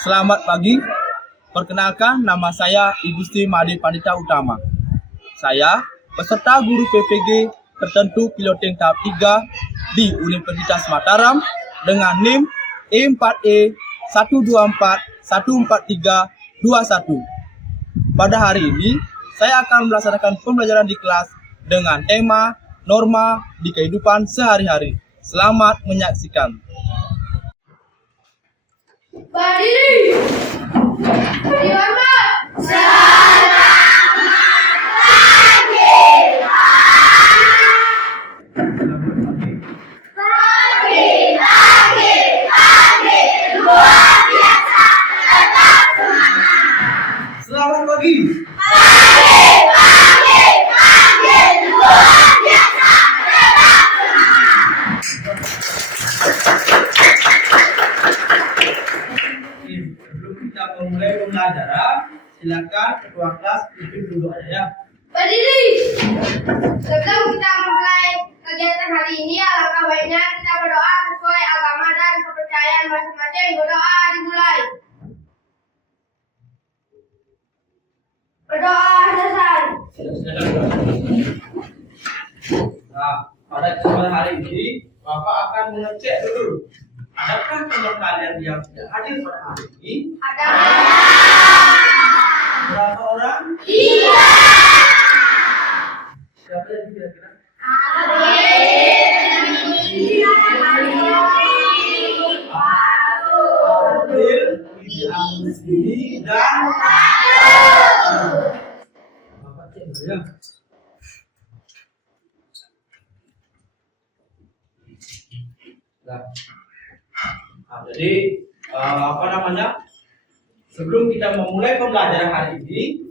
Selamat pagi. Perkenalkan, nama saya Igusti Made Pandita Utama. Saya peserta guru PPG tertentu piloting tahap 3 di Universitas Mataram dengan NIM E4E 1241431. Pada hari ini, saya akan melaksanakan pembelajaran di kelas dengan tema norma di kehidupan sehari-hari. Selamat menyaksikan. Berdiri. Dihormat. Selamat pagi. Sebelum kita memulai pembelajaran, silakan ketua kelas pimpin dulu aja ya. Berdiri. Sebelum kita memulai kegiatan hari ini, alangkah baiknya kita berdoa sesuai agama dan kepercayaan masing-masing. Berdoa dimulai. Berdoa selesai. Nah, pada kesempatan hari ini, Bapak akan mengecek dulu. Adakah teman kalian yang tidak hadir pada hari ini? Ada. Berapa orang? Iya. Siapa yang kira-kira? April, Agustin, dan Bapak cek dulu ya. Jadi apa namanya? Sebelum kita memulai pembelajaran hari ini,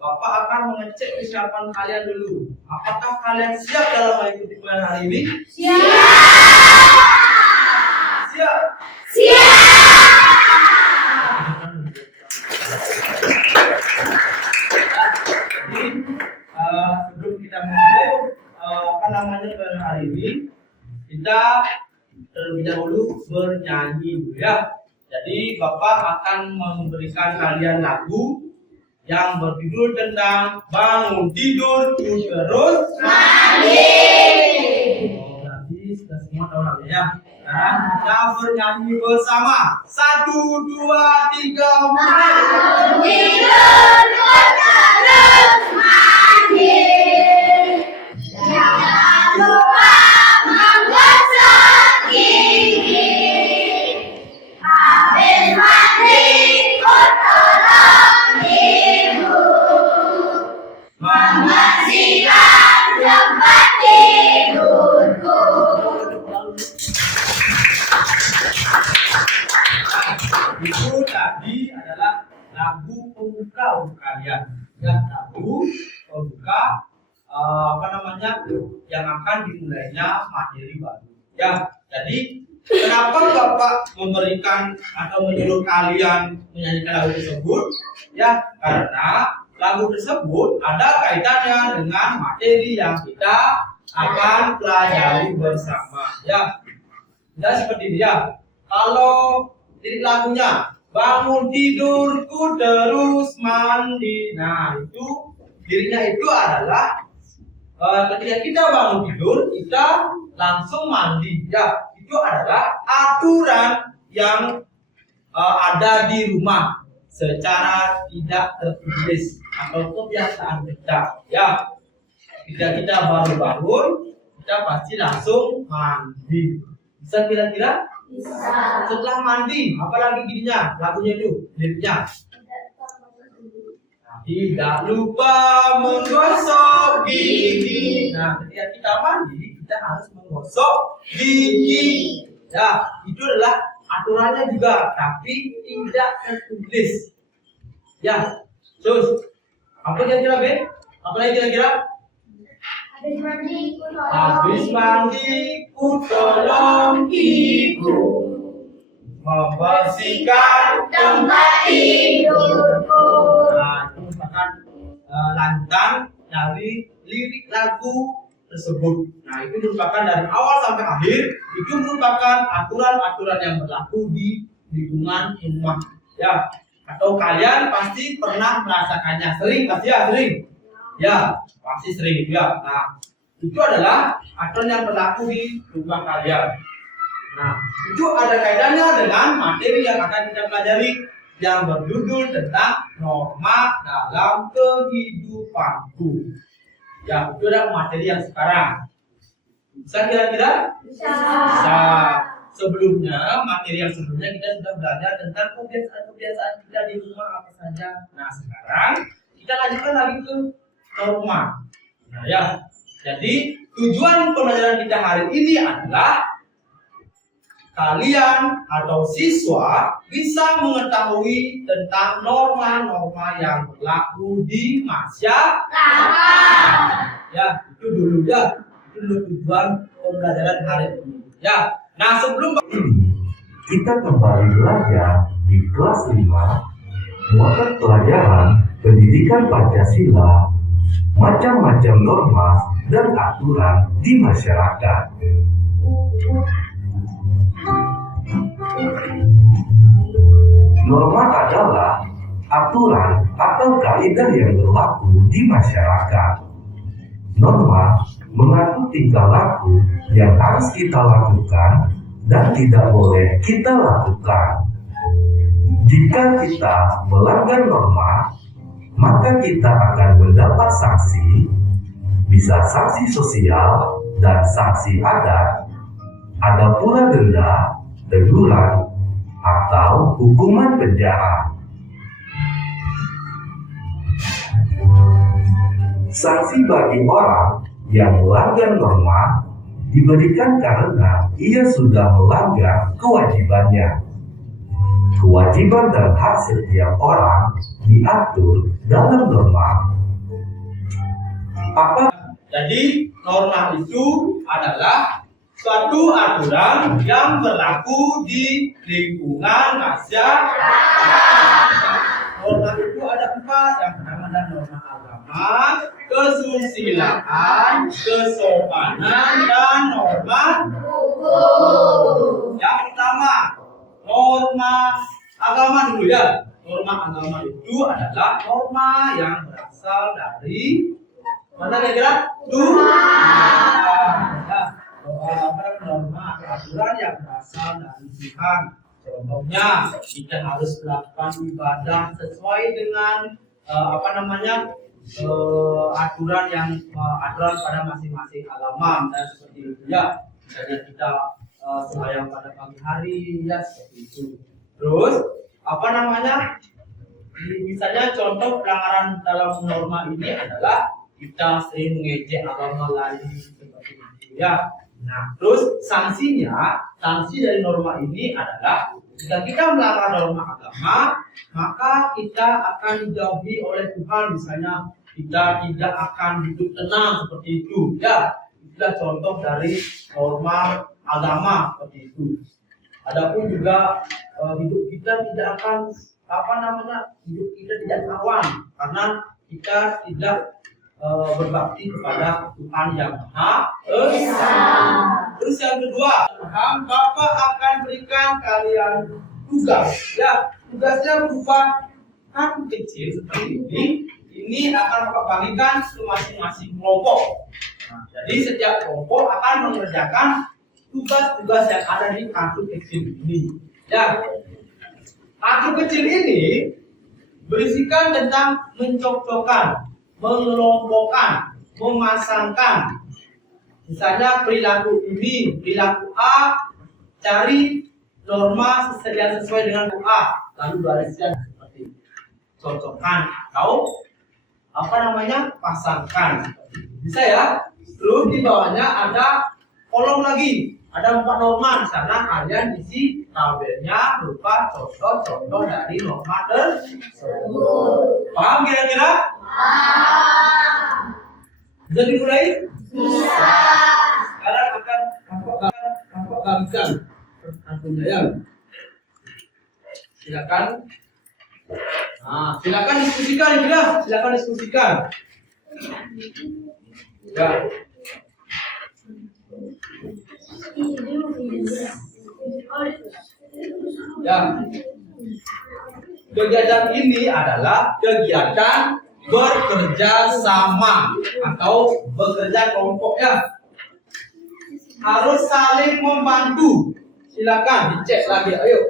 Bapak akan mengecek kesiapan kalian dulu. Apakah kalian siap dalam mengikuti pembelajaran hari ini? Siap. Siap. Siap. Jadi sebelum kita memulai apa namanya pembelajaran hari ini, kita terlebih dahulu bernyanyi dulu ya. Jadi Bapak akan memberikan kalian lagu yang berjudul tentang bangun tidur terus mandi. Oh, berarti sudah semua tahu lagunya ya. Sekarang kita bernyanyi bersama. 1, 2, 3, mulai. Bangun tidur terus mandi. Jangan lupa menggosok gigi. Habis mandi tolong ibu membersihkan tempat tidurku. Itu tadi adalah lagu pembuka untuk kalian ya, lagu pembuka apa namanya yang akan dimulainya materi baru ya. Jadi kenapa Bapak memberikan atau menyuruh kalian menyanyikan lagu tersebut ya, karena lagu tersebut ada kaitannya dengan materi yang kita akan pelajari bersama ya. Nah, seperti dia. Kalau lirik lagunya bangun tidurku terus mandi. Nah, itu liriknya itu adalah ketika kita bangun tidur kita langsung mandi ya. Itu adalah aturan yang ada di rumah secara tidak tertulis atau kebiasaan kita ya. Ketika kita baru bangun kita pasti langsung mandi. Bisa kira-kira? Bisa. Setelah mandi, apalagi gininya, lagunya itu, liriknya. Tidak lupa menggosok gigi. Nah, ketika kita mandi, kita harus menggosok gigi. Ya, itu adalah aturannya juga, tapi tidak tertulis. Ya, terus apa kira-kira, Ben? Apa lagi kira-kira? Habis mandi ku tolong ibu membersihkan tempat tidurku. Nah, itu merupakan lanjutan dari lirik lagu tersebut. Nah, itu merupakan dari awal sampai akhir, itu merupakan aturan-aturan yang berlaku di lingkungan rumah Ya, atau kalian pasti pernah merasakannya. Sering pasti ya, sering. Ya, pasti sering juga. Nah, itu adalah aturan yang berlaku di rumah kalian. Nah, itu ada kaitannya dengan materi yang akan kita pelajari yang berjudul tentang norma dalam kehidupanku. Ya, itu adalah materi yang sekarang. Bisa kira-kira? Bisa. Bisa. Sebelumnya, materi yang sebelumnya kita sudah belajar tentang kebiasaan-kebiasaan kita di rumah apa saja. Nah, sekarang kita lanjutkan lagi ke norma. Nah, ya. Jadi, tujuan pembelajaran kita hari ini adalah kalian atau siswa bisa mengetahui tentang norma-norma yang berlaku di masyarakat. Ya, itu dulu ya. Itu dulu tujuan pembelajaran hari ini. Ya. Nah, sebelum kita kembali belajar di kelas 5 mata pelajaran pendidikan Pancasila, macam-macam norma dan aturan di masyarakat. Norma adalah aturan atau kaidah yang berlaku di masyarakat. Norma mengatur tingkah laku yang harus kita lakukan dan tidak boleh kita lakukan. Jika kita melanggar norma, maka kita akan mendapat sanksi, bisa sanksi sosial dan sanksi adat. Ada pula denda, teguran, atau hukuman penjara. Sanksi bagi orang yang melanggar norma diberikan karena ia sudah melanggar kewajibannya. Kewajiban dan hak setiap orang diatur dalam norma. Jadi norma itu adalah suatu aturan yang berlaku di lingkungan masyarakat. Norma itu ada 4. Yang pertama adalah norma agama, kesusilaan, kesopanan, dan norma hukum. Yang pertama, norma agama dulu ya. Norma agama itu adalah norma yang berasal dari mana kira-kira? Tuhan. Ya. Norma atau aturan yang berasal dari Tuhan. Contohnya, kita harus melakukan ibadah sesuai dengan aturan pada masing-masing agama dan seperti itu ya. Misalnya kita sembahyang pada pagi hari ya seperti itu. Terus misalnya contoh pelanggaran dalam norma ini adalah kita sering mengejek agama lain seperti itu ya. Nah, terus sanksi dari norma ini adalah jika kita melanggar norma agama, maka kita akan dijauhi oleh Tuhan. Misalnya kita tidak akan hidup tenang seperti itu. Ya, itulah contoh dari norma agama seperti itu. Adapun juga hidup kita tidak akan hidup kita tidak karuan karena kita tidak berbakti kepada Tuhan yang Maha Esa. Terus yang kedua, Bapak akan berikan kalian tugas. Ya, tugasnya berupa kartu kecil seperti ini. Ini akan Bapak bagikan ke masing-masing kelompok. Nah, jadi setiap kelompok akan mengerjakan tugas-tugas yang ada di kartu kecil ini. Ya, kartu kecil ini berisikan tentang mencocokkan, mengelompokkan, memasangkan. Misalnya perilaku ini, perilaku A, cari norma yang sesuai dengan A, lalu bariskan seperti cocokkan atau pasangkan. Bisa ya? Terus di bawahnya ada kolom lagi, ada 4 norma. Di sana kalian isi tabelnya berupa contoh-contoh dari norma tersebut. Paham kira-kira? Bisa dimulai? Bisa. Sekarang akan Bapak bagikan kartunya ya. Silakan. Nah, silakan diskusikan ya. Silakan diskusikan. Ya. Ya. Kegiatan ini adalah kegiatan bekerja sama atau bekerja kelompok ya. Harus saling membantu. Silakan dicek lagi. Ayo.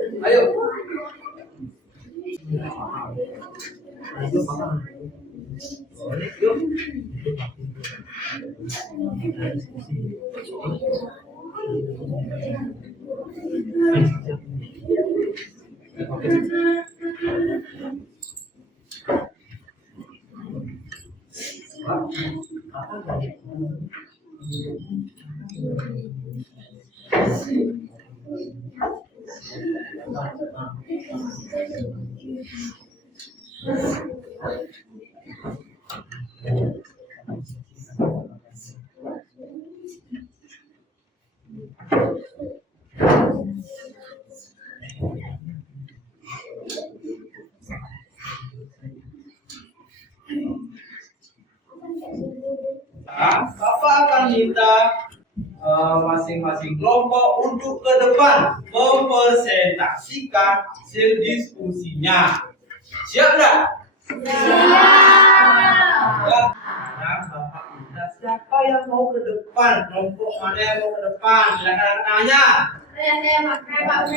Bapak akan minta masing-masing kelompok untuk ke depan mempresentasikan hasil diskusinya. Siap nggak? Siap. Ya. Nah, Bapak minta siapa yang mau ke depan? Kelompok mana yang mau ke depan? Silakan tanya. Saya Pak.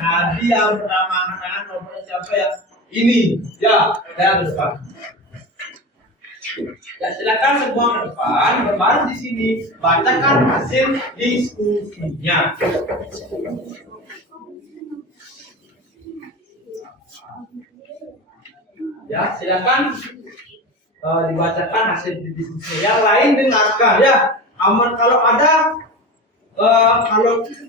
Tadi yang pertama angkat tangan kelompoknya siapa ya? Ini, ya, saya ke depan. Ya, silakan semua ke depan, berbaris di sini, bacakan hasil diskusinya. Ya, silakan dibacakan hasil diskusinya. Yang lain dengarkan ya. Aman kalau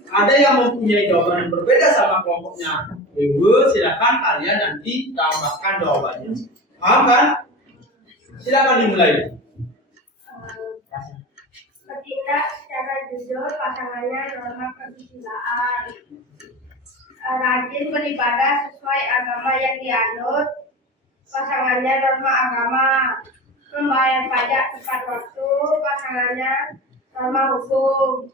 ada yang mempunyai jawaban yang berbeda sama kelompoknya Ibu, silakan kalian nanti tambahkan jawabannya. Paham kan? Silakan dimulai. Bertindak secara jujur, pasangannya norma kesusilaan. Rajin beribadah sesuai agama yang dianut, pasangannya norma agama. Membayar pajak tepat waktu, pasangannya norma hukum.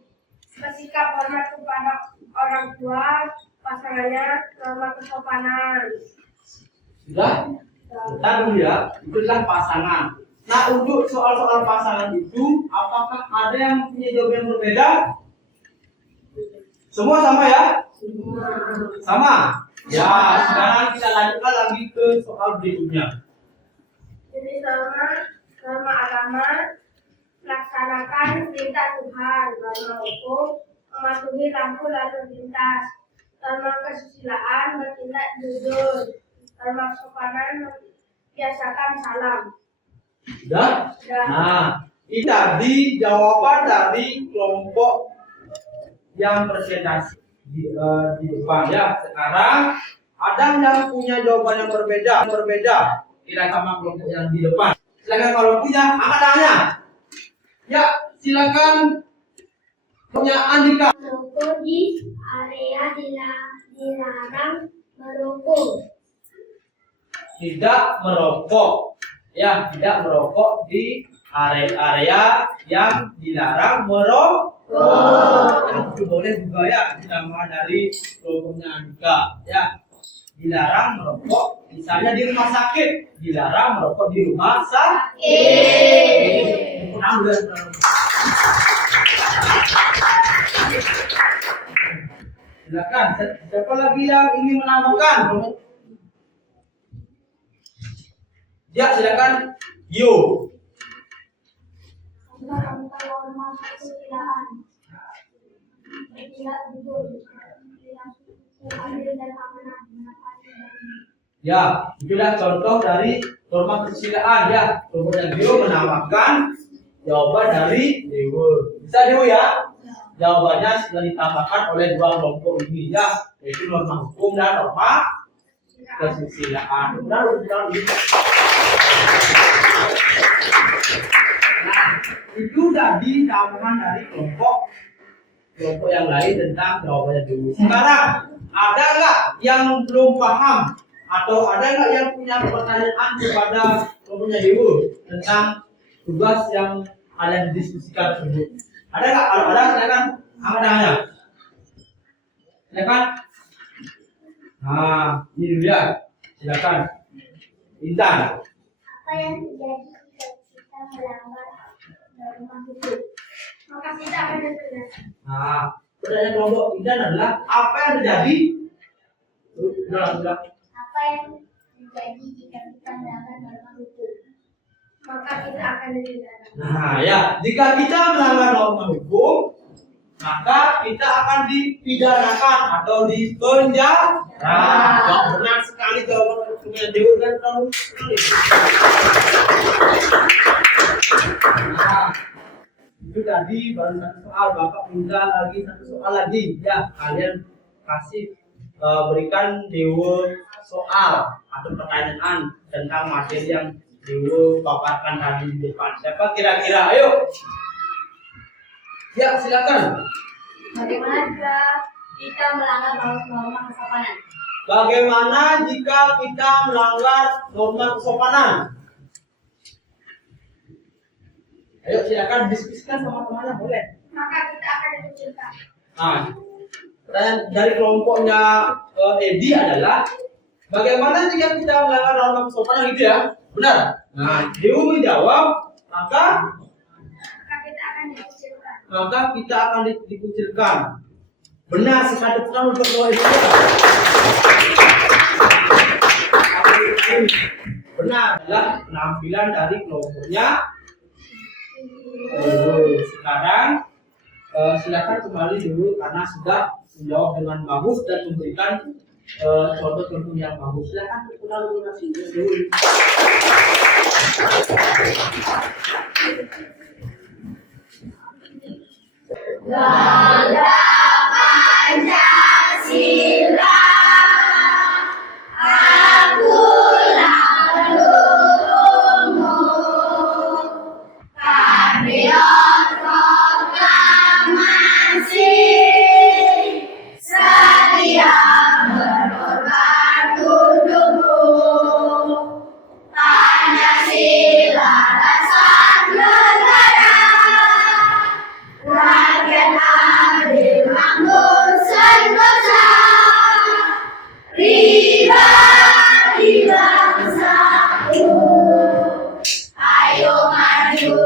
Bersikap hormat kepada orang tua, pasangannya norma kesopanan. Sudah? Kita dulu ya, itulah pasangan. Nah, untuk soal-soal pasangan itu, apakah ada yang punya jawaban yang berbeda? Semua sama ya? Sama? Ya, sekarang kita lanjutkan lagi ke soal berikutnya. Jadi norma agama, laksanakan perintah Tuhan, norma hukum, mematuhi lampu lalu lintas, norma kesusilaan, bertindak jujur, norma kesopanan, biasakan salam. Sudah? Sudah. Nah, ini tadi jawaban dari kelompok yang presentasi di depan ya. Sekarang ada yang punya jawaban yang berbeda. Kira sama kelompok yang di depan. Silakan kalau punya, angkat tangannya. Ya, silakan. Punya Andika. Merokok di area dilarang merokok. Tidak merokok. Ya, tidak merokok di area yang dilarang merokok. Itu boleh juga ya, ditambah dari kelompoknya Andika. Ya, dilarang merokok. Misalnya di rumah sakit, dilarang merokok di rumah sakit. Silakan, siapa lagi yang ingin menambahkan? Ya, silakan. Yo. Ya, itulah contoh dari norma kesusilaan ya. Kemudian Dio menambahkan jawaban dari Dewa. Bisa Dewa ya? Jawabannya sudah ditambahkan oleh dua kelompok ini ya, yaitu norma hukum dan norma kesusilaan. Benar. Nah, itu tadi jawaban dari kelompok yang lain tentang jawabannya Dewa. Sekarang ada nggak yang belum paham? Atau ada nggak yang punya pertanyaan kepada kelompoknya Dewa tentang tugas yang kalian diskusikan tersebut? Ada nggak? Kalau ada, silakan angkat tangannya. Silakan. Nah, ini dia. Silakan. Intan. Apa yang terjadi jika kita melanggar norma hukum? Maka kita akan denda. Nah, pertanyaan kelompok Intan adalah apa yang terjadi? Sudah. Apa yang terjadi jika kita melanggar norma hukum? Maka kita akan denda. Nah, ya, jika kita melanggar norma hukum, maka kita akan dipidanakan atau dipenjara. Nah, benar sekali jawaban Sungai Dewi dan terlalu sekali. Nah, itu tadi baru satu soal, Bapak minta lagi satu soal lagi. Ya, kalian kasih berikan Dewa soal atau pertanyaan tentang materi yang Dewa paparkan tadi di depan. Siapa kira-kira? Ayo. Ya, silakan. Bagaimana jika kita melanggar norma kesopanan? Bagaimana jika kita melanggar norma kesopanan? Ayo silakan diskusikan sama temannya, boleh. Maka kita akan dikucilkan. Nah, pertanyaan dari kelompoknya Edi adalah bagaimana jika kita melanggar norma kesopanan gitu ya? Benar. Nah, Dewa menjawab, maka kita akan dikucilkan. Dikucilkan. Benar sekali, tekan untuk doa itu. Benar adalah penampilan dari kelompoknya. Sekarang silakan kembali dulu karena sudah menjawab dengan bagus dan memberikan contoh-contoh yang bagus. Silakan putar donasi dulu. Ganda Pancasila, akulah pendukungmu, patriot proklamasi, setia berkorban untukmu. Pancasila dasar negara, rakyat adil makmur sentosa, pribadi bangsaku. Ayo maju,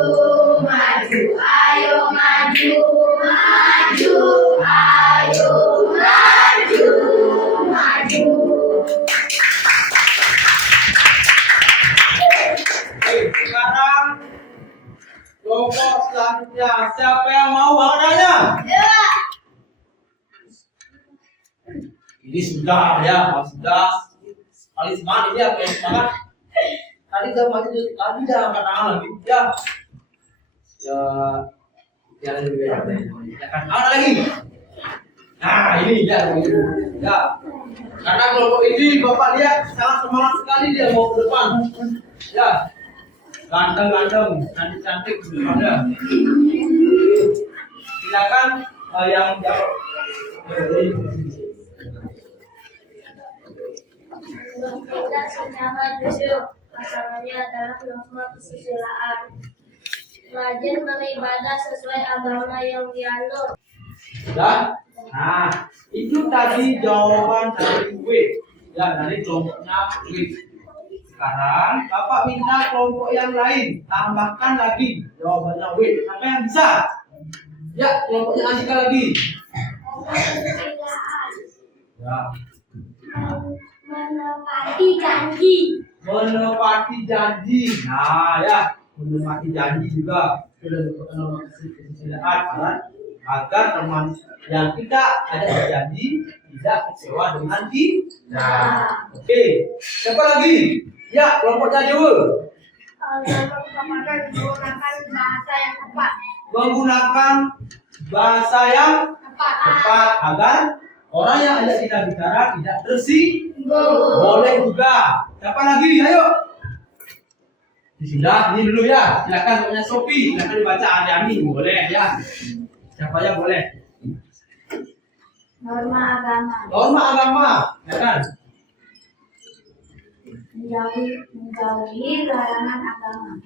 maju, ayo maju, maju, ayo maju, maju. Sekarang kelompok selanjutnya, siapa yang mau maknanya? Ini sudah ya, sudah paling semangat ini apa yang semangat? Tadi jam maju tadi dah angkat tangan lagi ya. Ya lebih baik. Ya kan ada lagi. Nah ini ya, ya. Karena kelompok ini Bapak lihat sangat semangat sekali dia mau ke depan. Ya, ganteng-ganteng, cantik-cantik ada. Silakan yang jawab. Kita secara jujur, masalahnya adalah norma kesusilaan. Rajin beribadah sesuai agama yang dianut. Sudah? Nah, itu tadi jawaban dari W. Ya, dari kelompoknya W. Sekarang Bapak minta kelompok yang lain tambahkan lagi jawabannya W. Siapa yang bisa? Ya, kelompoknya Andika lagi. Ya. Menepati janji. Menepati janji. Nah, ya, menepati janji juga sudah diperkenalkan kesusilaan agar teman yang kita ada janji tidak kecewa dengan kita. Oke, siapa lagi? Ya, kelompoknya Dewa. Norma kesopanan menggunakan bahasa yang tepat. Menggunakan bahasa yang tepat agar orang yang ada kita bicara tidak tersinggung. Boleh juga. Siapa lagi? Ayo. Sudah, ini dulu ya. Silakan namanya Sophie. Silakan dibaca Aryani. Boleh ya. Siapa ya boleh. Norma agama. Norma agama. Ya kan? Menjauhi larangan agama.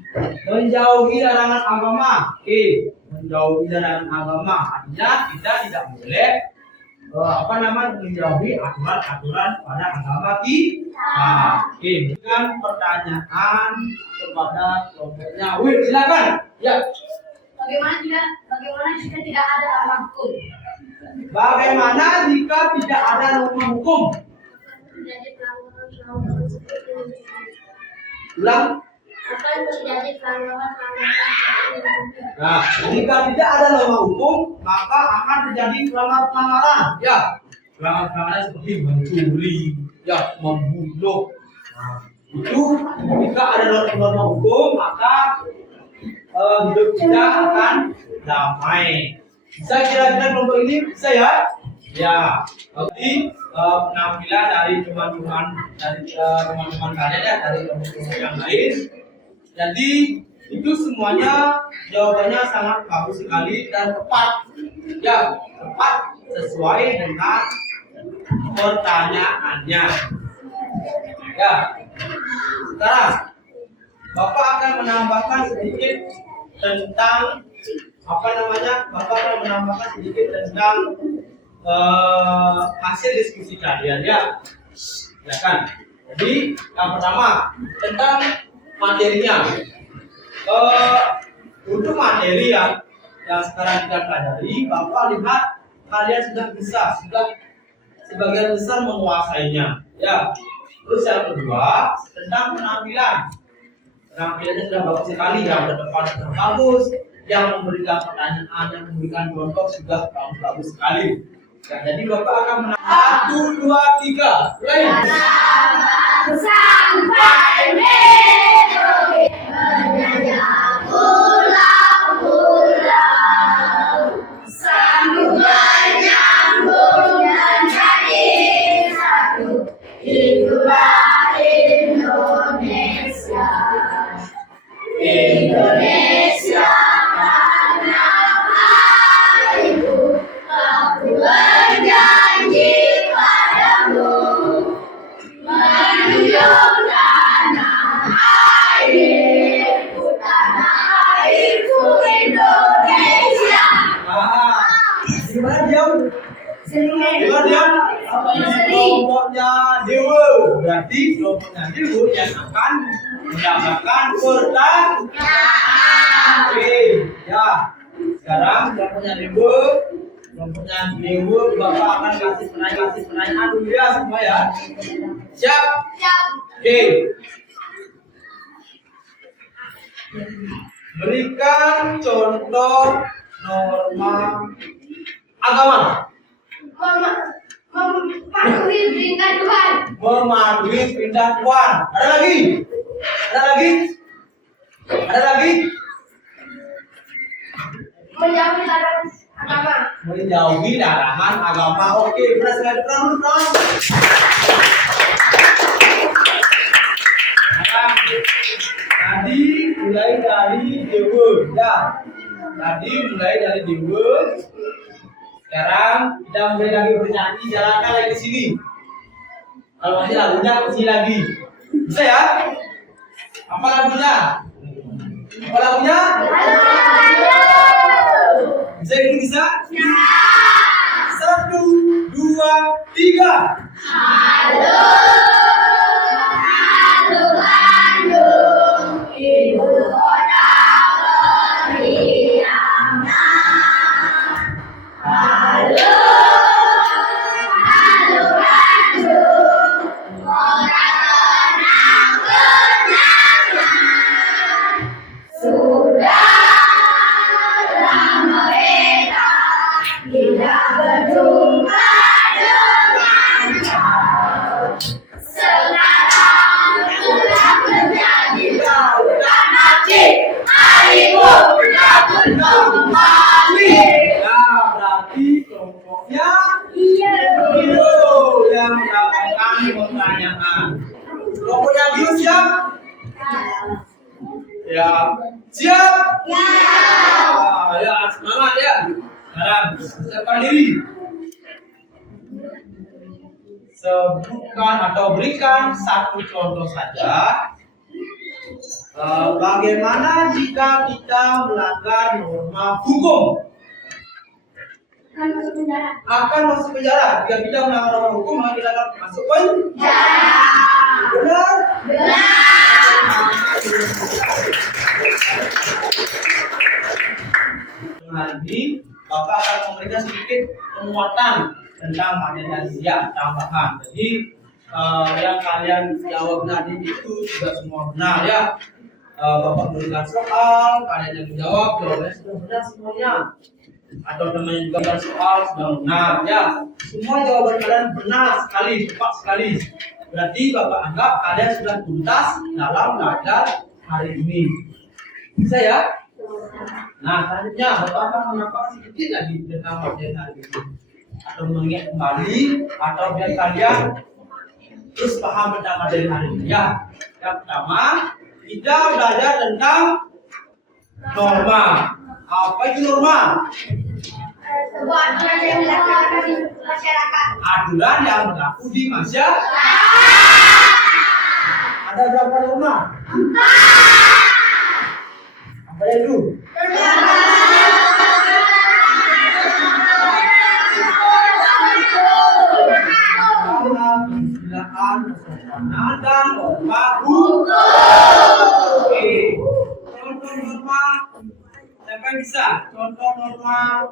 Menjauhi larangan agama. Oke. Menjauhi larangan agama. Artinya kita tidak boleh menjauhi aturan-aturan pada agama kita. Oke, berikan pertanyaan kepada kelompoknya. Wih, silakan. Ya. Bagaimana jika tidak ada norma hukum? Bagaimana jika tidak ada norma hukum? Terjadi pelanggaran seperti ini. Ulang. Akan terjadi pelanggaran seperti ini. Nah, jika tidak ada norma hukum, maka akan terjadi pelanggaran. Ya, pelanggaran seperti mencuri, ya, membunuh. Nah, itu jika ada norma hukum, maka hidup kita akan damai. Bisa kira-kira kelompok ini bisa ya? Ya. Jadi penampilan dari teman-teman kalian ya, dari kelompok yang lain. Jadi itu semuanya jawabannya sangat bagus sekali dan tepat. Ya, tepat sesuai dengan pertanyaannya. Ya. Sekarang Bapak akan menambahkan sedikit tentang Bapak akan menambahkan sedikit tentang hasil diskusi kalian ya. Ya kan? Jadi yang pertama tentang materinya. Untuk materi yang sekarang kita pelajari, Bapak lihat kalian sudah sebagian besar menguasainya. Ya. Terus yang kedua tentang penampilan. Penampilannya sudah bagus sekali, yang terdepan sudah bagus, yang memberikan pertanyaan, yang memberikan contoh sudah bagus sekali. Ya, jadi Bapak akan menambah 1, 2, 3. Mulai. Sampai Merauke menyayang pulau-pulau, sambung menyambung menjadi satu. Itulah Indonesia. Indonesia karena itu aku berjanji padamu menunjuk tanah airku Indonesia. Gimana diam? Gimana diam? Sering. Kelompoknya Dewa. Berarti kelompoknya Dewa yang akan mendapatkan pertanyaan. Oke, ya. Sekarang kelompoknya Dewa, Bapak akan kasih pertanyaan dulu ya semua ya. Siap? Siap. Oke. Berikan contoh norma agama. Mematuhi perintah Tuhan. Mematuhi perintah Tuhan. Ada lagi? Ada lagi? Ada lagi? Menjauhi larangan agama. Menjauhi larangan agama. Oke, berhasil terang. Tadi mulai dari Dewa, ya. Tadi mulai dari Dewa. Sekarang kita mulai lagi bernyanyi, jalankan lagi di sini. Kalau masih lagunya kesini lagi. Bisa ya? Apa lagunya? Apa lagunya? Bisa itu bisa? 1, 2, 3. Halo Bandung, ibu kota periangan. Halo Bandung, kota tenang kenangan. Sudah lama kita tidak berjumpa dengan kau. Sekarang sudah menjadi lautan hati, harimu dapat kembali. Nah, berarti kelompoknya Iya. Bio yang mendapatkan pertanyaan. Kelompoknya Bio siap? Ya. Siap? Ya, semangat ya. Sekarang siapkan diri. Sebutkan atau berikan satu contoh saja. Bagaimana jika kita melanggar norma hukum? Akan masuk penjara. Akan masuk penjara. Jika tidak melanggar norma hukum, maka kita akan masuk penjara. Benar? Hari ini Bapak akan memberikan sedikit penguatan tentang materi ya tambahan. Jadi yang kalian jawab tadi itu sudah semua benar ya. Bapak berikan soal, kalian yang menjawab jawabannya sudah benar semuanya. Atau teman juga berikan soal sudah benar ya. Semua jawaban kalian benar sekali, tepat sekali. Berarti Bapak anggap kalian sudah tuntas dalam belajar hari ini. Bisa ya? Nah, selanjutnya Bapak akan menambah sedikit lagi tentang materi hari ini, atau mengingat kembali, atau biar kalian terus paham tentang materi hari ini ya. Yang pertama, kita belajar tentang norma. Apa itu norma? Sebuah aturan yang dilaksanakan di masyarakat. Aturan yang berlaku di masyarakat. Ada berapa norma? 4. Apa itu? Penggunaan kesopanan dan norma hukum. Oke. Contoh norma, siapa yang bisa? Contoh norma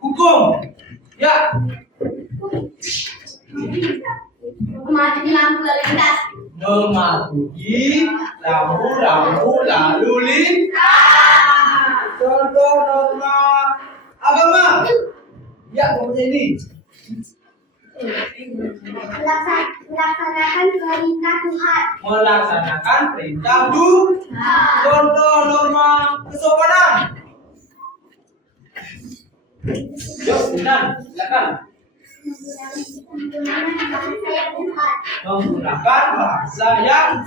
hukum. Ya. Mematuhi lampu lalu lintas. Mematuhi lampu lalu lintas. Contoh norma agama. Ya, pokoknya ini. Melaksanakan perintah Tuhan. Melaksanakan perintah Tuhan. Contoh norma kesopanan. Yuk, silakan. Menggunakan bahasa yang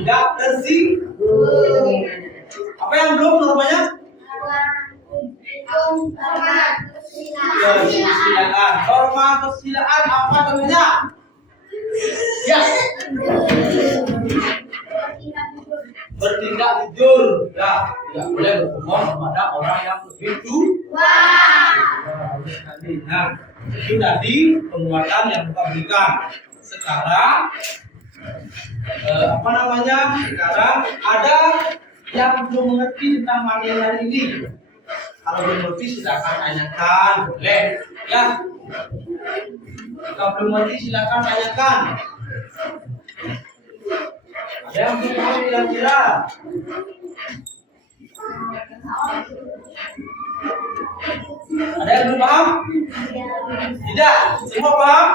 tidak tersinggung. Apa yang belum normanya? Kesusilaan. Norma kesusilaan apa namanya? Ya. Bertindak jujur. Ya, tidak boleh berbohong kepada orang yang lebih tua. Nah, itu tadi penguatan yang Bapak berikan. Sekarang Sekarang ada yang belum mengerti tentang materi hari ini. Kalau belum mengerti silakan tanyakan, boleh ya. Kalau belum mengerti silakan tanyakan. Ada yang belum paham kira-kira? Ada yang belum paham? Tidak. Semua paham?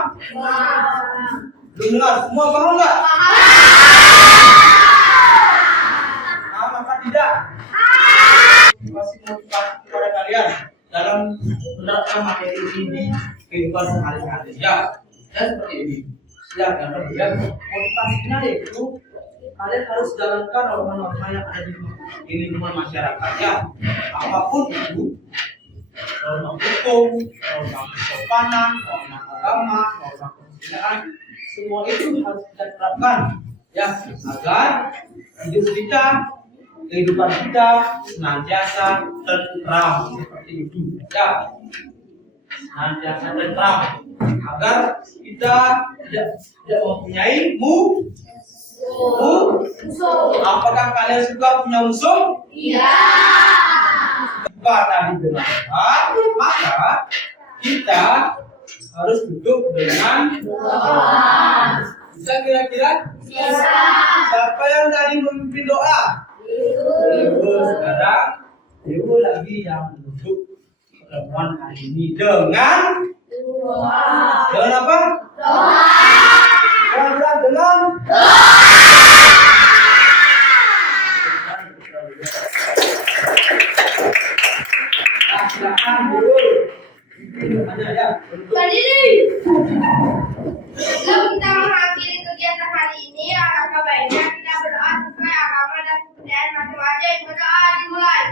Belum dengar. Semua paham nggak? Maka tidak. Masih motivasi kepada kalian dalam menerapkan materi ini di kehidupan sehari-hari. Ya, dan seperti ini. Ya, dan kemudian motivasinya yaitu kalian harus jalankan norma-norma yang ada di lingkungan masyarakat. Ya, apapun itu, norma hukum, norma kesopanan, norma agama, norma kesusilaan, semua itu harus kita terapkan. Ya, agar hidup kita, kehidupan kita senantiasa tentram seperti itu. Ya, senantiasa tentram agar kita tidak mempunyai musuh. Apakah kalian suka punya musuh? Iya. Jika tadi bermanfaat, maka kita harus duduk dengan doa. Bisa kira-kira? Bisa. Siapa yang tadi memimpin doa? Ibu. Sekarang Ibu lagi yang duduk pertemuan hari ini dengan Doa. dengan apa? Doa. Dengan doa. Nah, silakan dulu. Hanya ya. Berdiri. Sebelum kita mengakhiri kegiatan hari ini, alangkah baiknya kita berdoa sesuai agama dan kepercayaan masing-masing. Berdoa dimulai.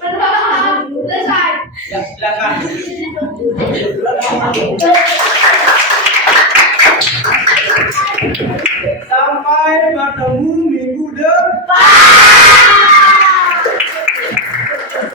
Berdoa selesai. Ya, silakan. Sampai bertemu minggu depan.